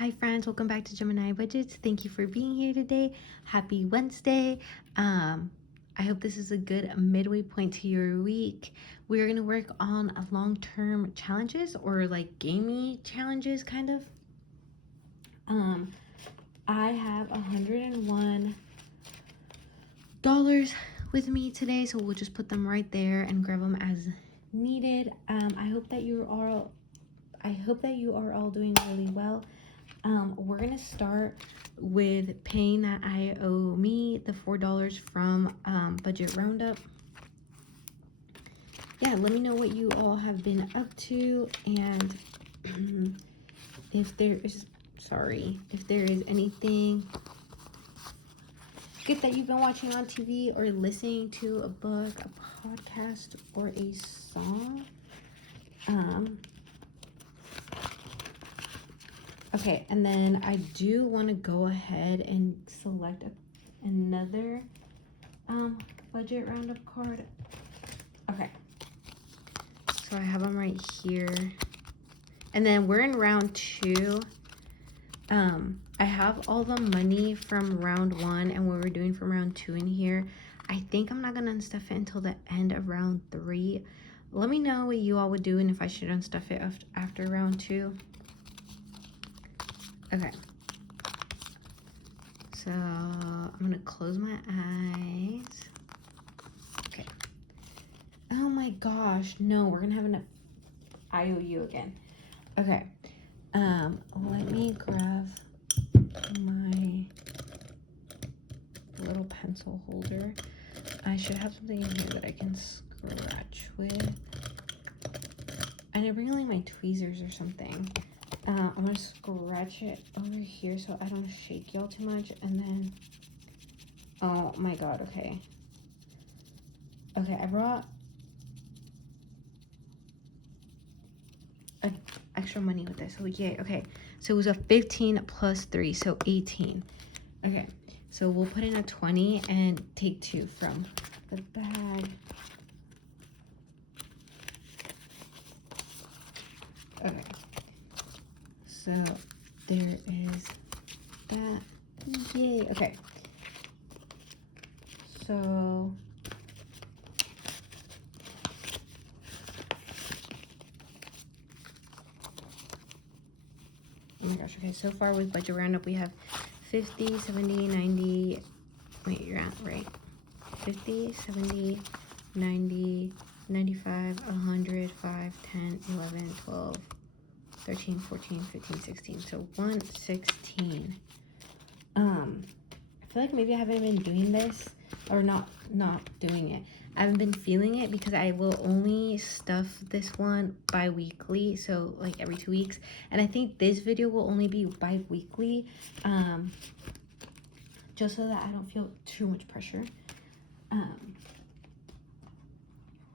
Hi friends, welcome back to Gemini Budgets. Thank you for being here today. Happy Wednesday. I hope this is a good midway point to your week. We're gonna work on a long-term challenges or like gamey challenges kind of. I have $101 with me today, so we'll just put them right there and grab them as needed. I hope that you are all doing really well. We're gonna start with paying that I owe me, the $4 from Budget Roundup. Yeah, let me know what you all have been up to, and if there is anything good that you've been watching on TV or listening to, a book, a podcast, or a song. Okay, and then I do want to go ahead and select another Budget Roundup card. Okay, so I have them right here. And then we're in round 2. I have all the money from round 1 and what we're doing from round 2 in here. I think I'm not going to unstuff it until the end of round 3. Let me know what you all would do and if I should unstuff it after round 2. Okay, so I'm gonna close my eyes. Okay. Oh my gosh, no, we're gonna have an IOU again. Okay, let me grab my little pencil holder. I should have something in here that I can scratch with. I didn't bring like my tweezers or something. I'm gonna scratch it over here so I don't shake y'all too much, and then, oh my god, okay, I brought extra money with this, so yay. Okay, so it was a 15 plus 3, so 18. Okay, so we'll put in a 20 and take 2 from the bag. Okay, so there is that. Yay. Okay, so oh my gosh, okay, so far with Budget Roundup we have 50, 70, 90, wait, you're at right, 50, 70, 90, 95, 100, 5, 10, 11, 12, 13, 14, 15, 16, so 116. I feel like maybe I haven't been doing this, or not doing it. I haven't been feeling it because I will only stuff this one bi-weekly, so like every 2 weeks, and I think this video will only be bi-weekly, just so that I don't feel too much pressure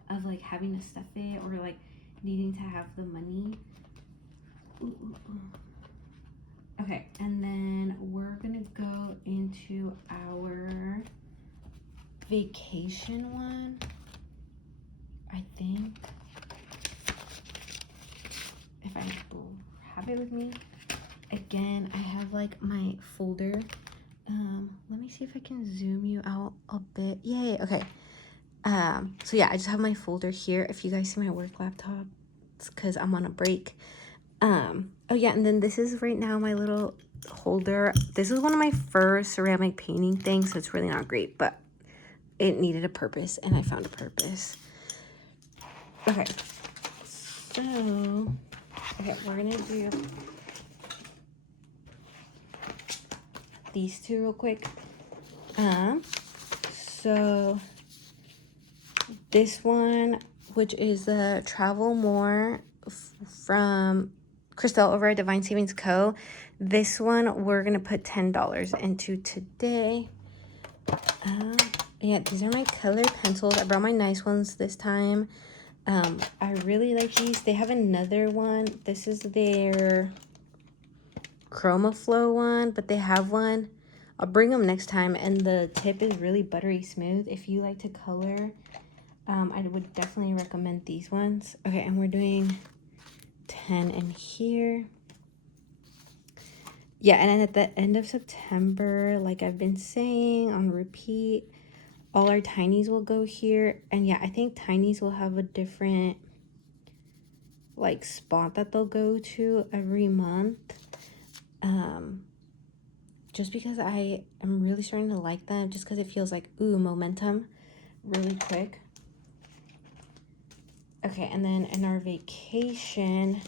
of like having to stuff it or like needing to have the money. Okay, and then we're gonna go into our vacation one, I think, if I have it with me. Again, I have like my folder. Let me see if I can zoom you out a bit. Yay. Okay, so yeah, I just have my folder here. If you guys see my work laptop, it's because I'm on a break. Oh yeah, and then this is right now my little holder. This is one of my first ceramic painting things, so it's really not great, but it needed a purpose and I found a purpose. Okay, so we're gonna do these two real quick. So this one, which is the Travel More from Christelle over at Divine Savings Co. This one we're gonna put $10 into today. Yeah, these are my colored pencils. I brought my nice ones this time. I really like these. They have another one. This is their Chroma Flow one, but they have one. I'll bring them next time, and the tip is really buttery smooth. If you like to color, I would definitely recommend these ones. Okay, and we're doing 10 in here. Yeah, and then at the end of September, like I've been saying on repeat, all our tinies will go here. And yeah, I think tinies will have a different like spot that they'll go to every month. Just because I am really starting to like them, just because it feels like, ooh, momentum really quick. Okay, and then in our vacation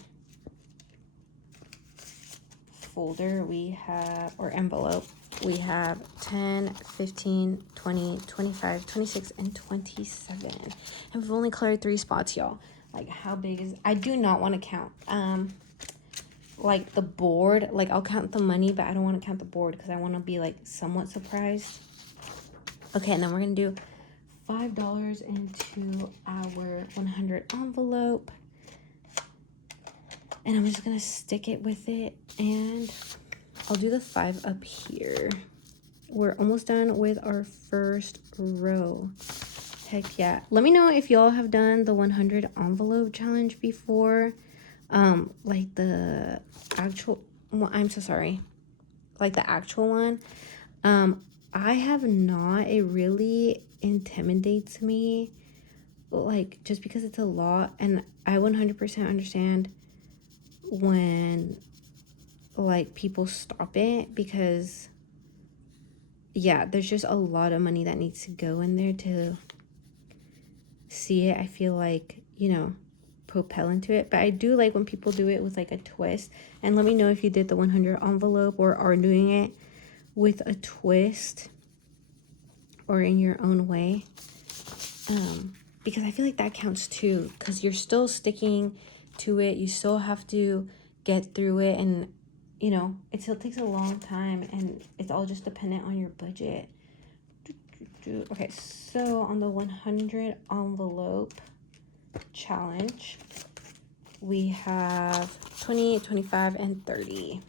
folder, we have, or envelope, we have 10, 15, 20, 25, 26, and 27. And we've only colored 3 spots, y'all. Like, how big is, I do not want to count, like, the board. Like, I'll count the money, but I don't want to count the board because I want to be, like, somewhat surprised. Okay, and then we're going to do $5 into our 100 envelope. And I'm just going to stick it with it. And I'll do the 5 up here. We're almost done with our first row. Heck yeah. Let me know if y'all have done the 100 envelope challenge before. Like the actual, well, I'm so sorry. Like the actual one. I have not. It really intimidates me. Like, just because it's a lot. And I 100% understand when, like, people stop it. Because, yeah, there's just a lot of money that needs to go in there to see it. I feel like, you know, propel into it. But I do like when people do it with like a twist. And let me know if you did the 100 envelope or are doing it with a twist or in your own way. Because I feel like that counts too, because you're still sticking to it. You still have to get through it, and you know, it still takes a long time, and it's all just dependent on your budget. Okay, so on the 100 envelope challenge, we have 20, 25, and 30.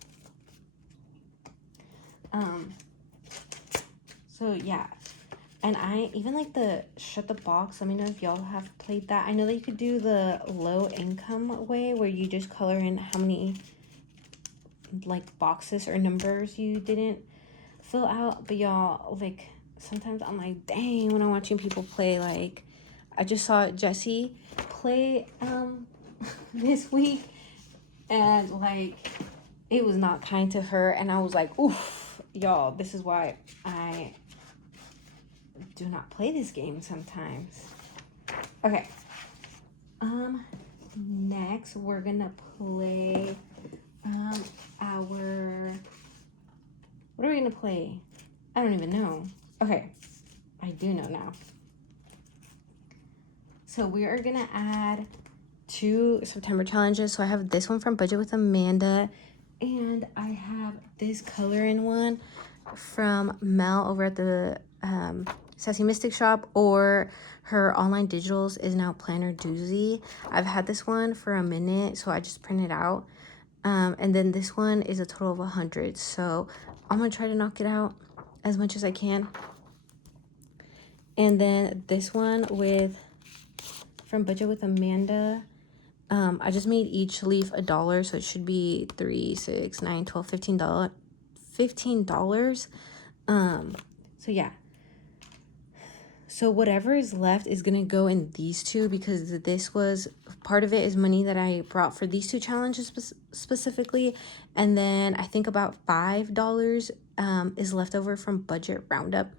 So yeah, and I even like the shut the box. Let me know if y'all have played that. I know that you could do the low income way where you just color in how many like boxes or numbers you didn't fill out. But y'all, like, sometimes I'm like, dang, when I'm watching people play, like, I just saw Jessie play this week, and like, it was not kind to her, and I was like, oof, y'all, this is why I do not play this game sometimes. Okay. Next we're gonna play our, what are we gonna play? I don't even know. Okay, I do know now. So we are gonna add 2 September challenges. So I have this one from Budget with Amanda, and I have this color in one from Mel over at the Sassy Mystic shop, or her online digitals is now Planner Doozy. I've had this one for a minute, so I just printed out. And then this one is a total of 100, so I'm gonna try to knock it out as much as I can. And then this one from Budget with Amanda, I just made each leaf $1, so it should be $3, $6, $9, $12, $15. So yeah. So whatever is left is gonna go in these 2, because this was, part of it is money that I brought for these 2 challenges specifically. And then I think about $5 is left over from Budget Roundup.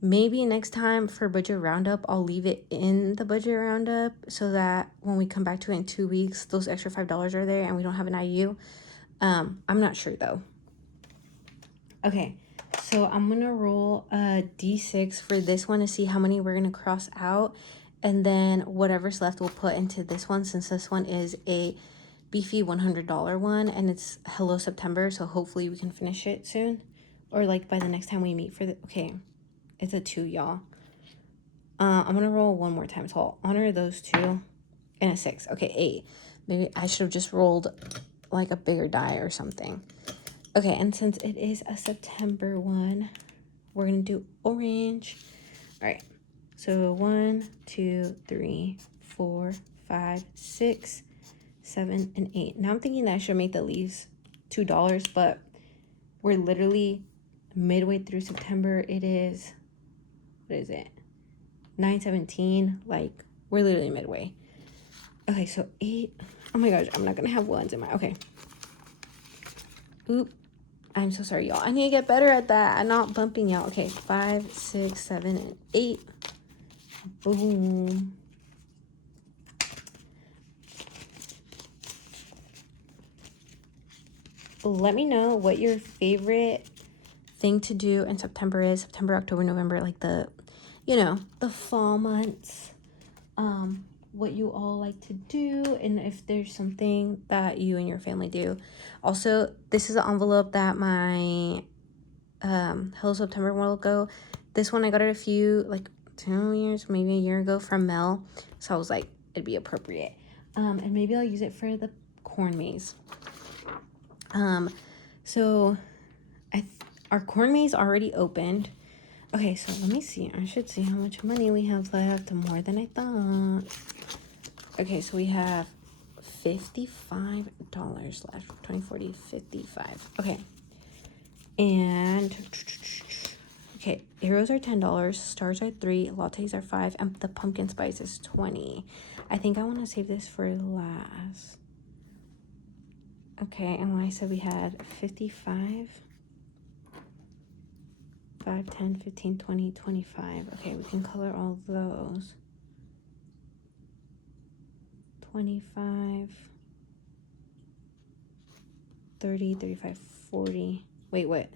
Maybe next time for Budget Roundup, I'll leave it in the Budget Roundup so that when we come back to it in 2 weeks, those extra $5 are there and we don't have an IU. I'm not sure though. Okay, so I'm gonna roll a D6 for this one to see how many we're gonna cross out. And then whatever's left we'll put into this one, since this one is a beefy $100 one and it's Hello September, so hopefully we can finish it soon. Or like by the next time we meet for the, okay. It's a 2, y'all. I'm gonna roll one more time, so I'll honor those 2 and a 6. Okay, 8. Maybe I should have just rolled like a bigger die or something. Okay, and since it is a September one, we're gonna do orange. All right, so 1, 2, 3, 4, 5, 6, 7, and 8. Now I'm thinking that I should make the leaves $2, but We're literally midway through September. It is, what is it? 9:17. Like, we're literally midway. Okay, so 8. Oh my gosh, I'm not gonna have ones in my, okay. Oop. I'm so sorry, y'all. I need to get better at that. I'm not bumping y'all. Okay, 5, 6, 7, and 8. Boom. Let me know what your favorite thing to do in September is. September, October, November, like the, you know, the fall months. What you all like to do, and if there's something that you and your family do. Also, this is an envelope that my Hello September will go. This one I got it a few, like 2 years, maybe a year ago from Mel. So I was like, it'd be appropriate. And maybe I'll use it for the corn maze. So our corn maze already opened. Okay, so let me see. I should see how much money we have left. More than I thought. Okay, so we have $55 left. 20, 40, 55. Okay. And okay, arrows are $10, stars are $3, lattes are $5, and the pumpkin spice is $20. I think I want to save this for last. Okay, and when I said we had 55, 5, 10, 15, 20, 25. Okay, we can color all those. 25, 30, 35, 40. Wait, what?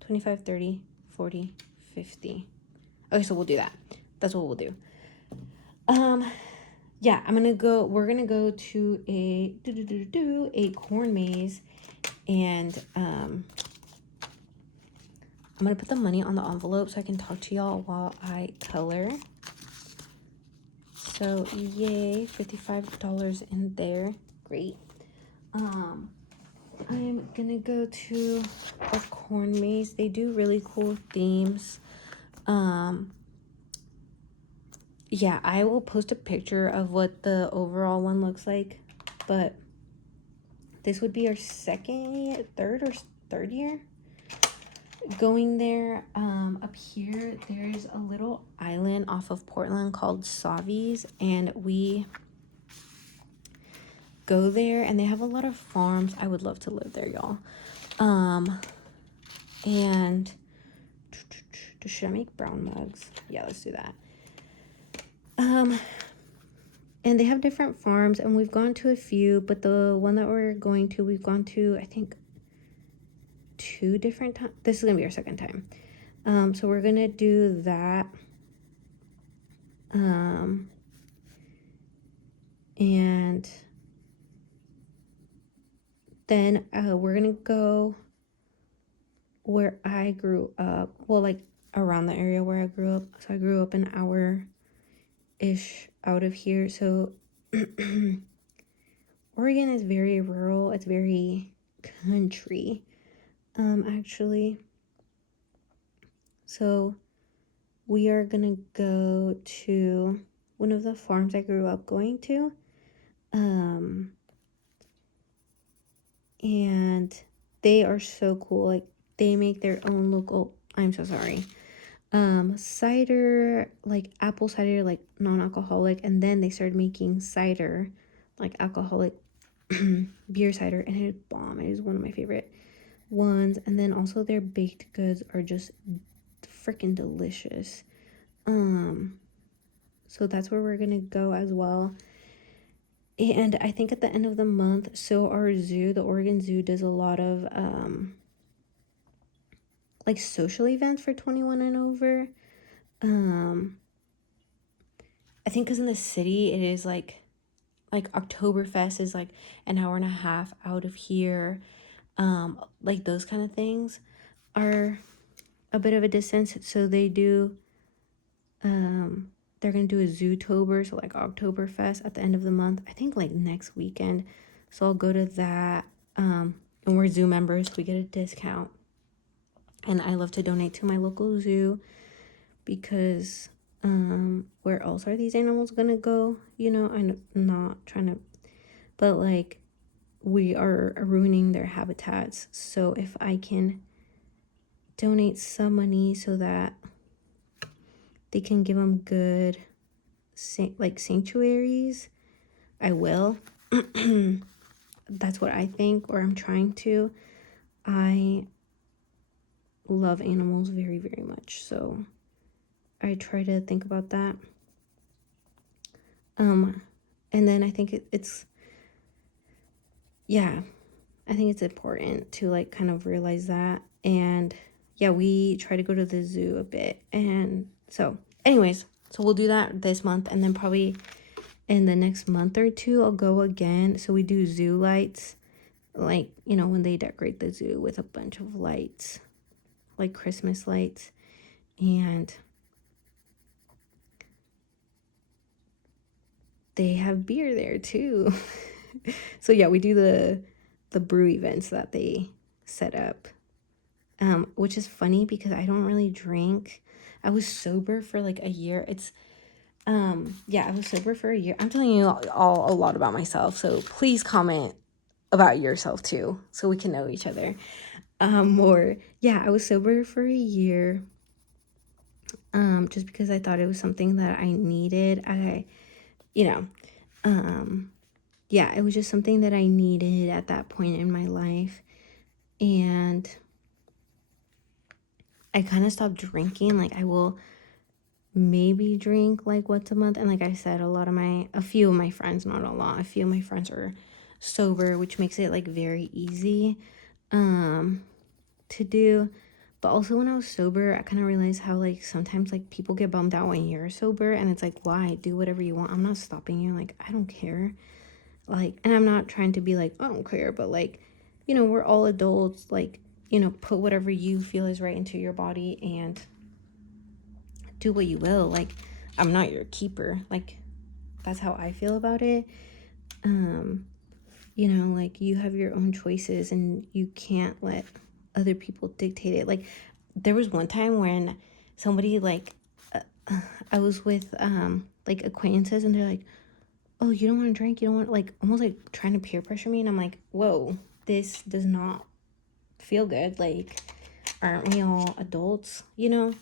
25, 30, 40, 50. Okay, so we'll do that. That's what we'll do. Yeah, we're gonna go to a corn maze, and I'm gonna put the money on the envelope so I can talk to y'all while I color. So yay, $55 in there. Great. I'm gonna go to a corn maze. They do really cool themes. Yeah, I will post a picture of what the overall one looks like, but this would be our third year going there. Up here, there's a little island off of Portland called Savi's, and we go there, and they have a lot of farms. I would love to live there, y'all. And should I make brown mugs? Yeah, let's do that. And they have different farms, and we've gone to a few, but the one that we've gone to, I think, 2 different times. This is gonna be our second time. So we're gonna do that. And then we're gonna go where I grew up. Well, like around the area where I grew up. So I grew up an hour-ish out of here. So Oregon is very rural. It's very country, actually. So we are gonna go to one of the farms I grew up going to. And they are so cool. Like, they make their own local, I'm so sorry, cider, like apple cider, like non-alcoholic, and then they started making cider, like alcoholic beer cider, and it's bomb. It is one of my favorite ones. And then also their baked goods are just freaking delicious. So that's where we're gonna go as well. And I think at the end of the month, so our zoo, the Oregon Zoo, does a lot of like social events for 21 and over. I think because in the city it is like Oktoberfest is like an hour and a half out of here. Like those kind of things are a bit of a distance. So they do they're gonna do a Zootober, so like Oktoberfest at the end of the month, I think like next weekend. So I'll go to that. And we're zoo members, we get a discount. And I love to donate to my local zoo because where else are these animals gonna go? You know, I'm not trying to, but like we are ruining their habitats. So if I can donate some money so that they can give them good like sanctuaries, I will. That's what I think, or I'm trying to. I love animals very, very much, so I try to think about that. And then I think it's yeah, I think it's important to like kind of realize that. And yeah, we try to go to the zoo a bit. And so anyways, so we'll do that this month, and then probably in the next month or two I'll go again. So we do zoo lights, like, you know, when they decorate the zoo with a bunch of lights, like Christmas lights. And they have beer there too. So yeah, we do the brew events that they set up, which is funny because I don't really drink. I was sober for like a year. Yeah, I was sober for a year. I'm telling you all a lot about myself, so please comment about yourself too, so we can know each other more. Yeah, I was sober for a year, just because I thought it was something that I needed. You know, yeah, it was just something that I needed at that point in my life. And I kind of stopped drinking. Like, I will maybe drink like once a month. And like I said, a few of my friends, not a lot, a few of my friends are sober, which makes it like very easy to do. But also when I was sober, I kind of realized how like sometimes like people get bummed out when you're sober, and it's like, why? Do whatever you want. I'm not stopping you. Like, I don't care. Like, and I'm not trying to be like, I don't care, but like, you know, we're all adults. Like, you know, put whatever you feel is right into your body and do what you will. Like, I'm not your keeper. Like, that's how I feel about it. You know, like, you have your own choices and you can't let other people dictate it. Like, there was one time when somebody like I was with like acquaintances, and they're like, oh, you don't want to drink, you don't want, like, almost like trying to peer pressure me. And I'm like, whoa, this does not feel good. Like, aren't we all adults, you know?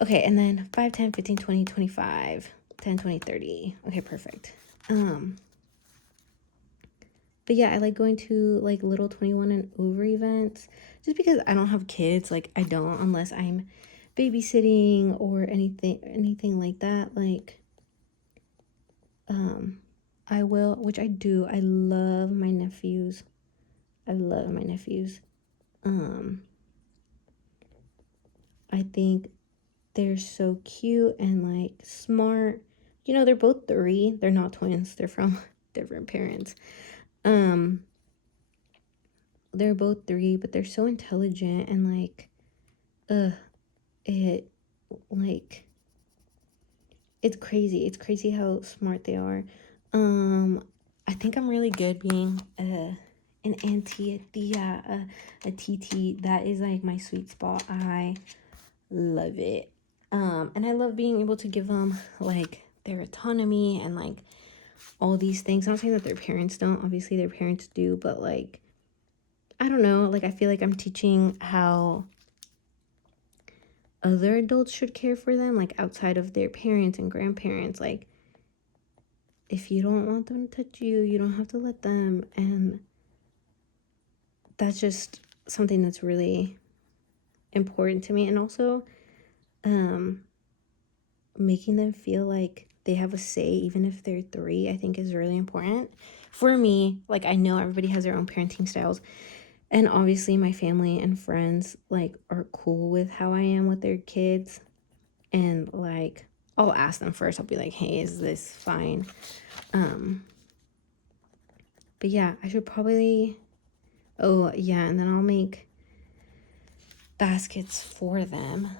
Okay, and then 5, 10, 15, 20, 25, 10, 20, 30. Okay, perfect. But yeah, I like going to like little 21 and over events just because I don't have kids. Like, I don't, unless I'm babysitting or anything like that. Like, I will, which I do. I love my nephews. I love my nephews. I think they're so cute and like smart. You know, they're both 3. They're not twins. They're from different parents. They're both 3, but they're so intelligent and like, it like it's crazy. It's crazy how smart they are. I think I'm really good being an auntie, a tia, a TT. That is like my sweet spot. I love it. And I love being able to give them like their autonomy and like all these things. I'm not saying that their parents don't. Obviously, their parents do, but like, I don't know. Like, I feel like I'm teaching how other adults should care for them, like outside of their parents and grandparents. Like, if you don't want them to touch you, you don't have to let them. And that's just something that's really important to me. And also, making them feel like they have a say, even if they're 3, I think is really important. For me, like, I know everybody has their own parenting styles. And obviously my family and friends like are cool with how I am with their kids. And like, I'll ask them first. I'll be like, hey, is this fine? But yeah, I should probably, oh yeah, and then I'll make baskets for them,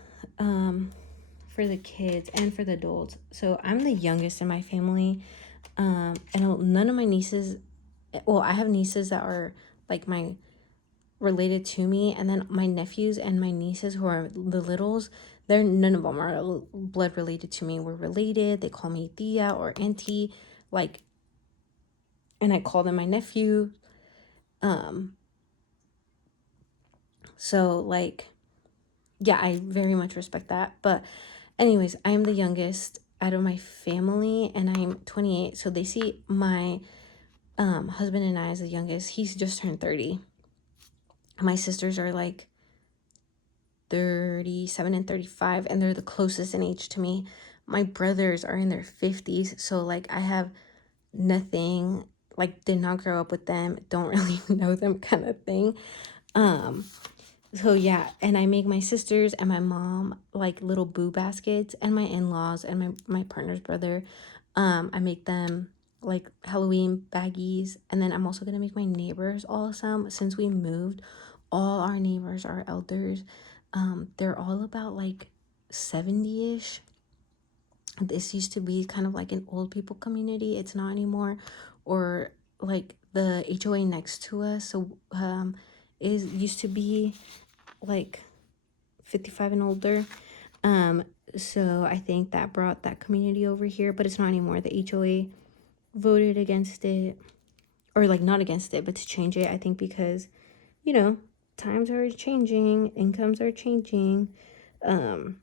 for the kids and for the adults. So I'm the youngest in my family, and none of my nieces, well, I have nieces that are like my related to me, and then my nephews and my nieces who are the littles, none of them are blood related to me. We're related. They call me tia or auntie, like, and I call them my nephew. So like, yeah, I very much respect that. But anyways, I am the youngest out of my family, and I'm 28. So they see my husband and I as the youngest. He's just turned 30. My sisters are like 37 and 35, and they're the closest in age to me. My brothers are in their 50s, so like I have nothing, like did not grow up with them, don't really know them kind of thing. So yeah, and I make my sisters and my mom like little boo baskets, and my in-laws and my partner's brother, I make them like Halloween baggies. And then I'm also gonna make my neighbors all some. Since we moved, all our neighbors are elders. They're all about like 70-ish. This used to be kind of like an old people community. It's not anymore. Or like the HOA next to us, so is used to be like 55 and older. So I think that brought that community over here, but it's not anymore. The HOA voted against it, or like not against it, but to change it. I think because, you know, times are changing, incomes are changing. So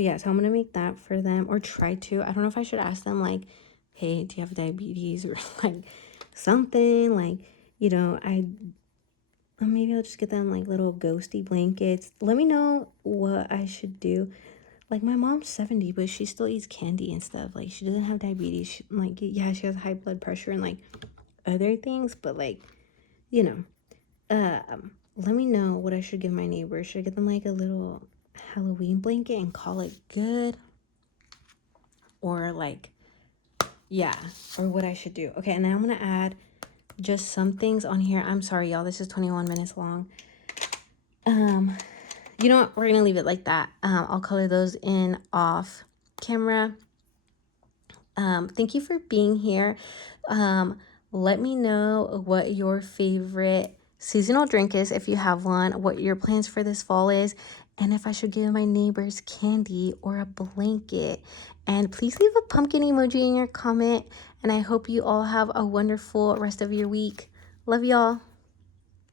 yeah, so I'm gonna make that for them, or try to. I don't know if I should ask them like, hey, do you have diabetes, or like something like, you know, maybe I'll just get them like little ghosty blankets. Let me know what I should do. Like my mom's 70, but she still eats candy and stuff. Like she doesn't have diabetes. Like yeah, she has high blood pressure and like other things, but like, you know, let me know what I should give my neighbors. Should I get them like a little Halloween blanket and call it good? Or like, yeah, or what I should do. Okay, and then I'm gonna add just some things on here. I'm sorry, y'all, this is 21 minutes long. You know what, we're gonna leave it like that. I'll color those in off camera. Thank you for being here. Let me know what your favorite seasonal drink is, if you have one, what your plans for this fall is, and if I should give my neighbors candy or a blanket. And please leave a pumpkin emoji in your comment, and I hope you all have a wonderful rest of your week. Love y'all.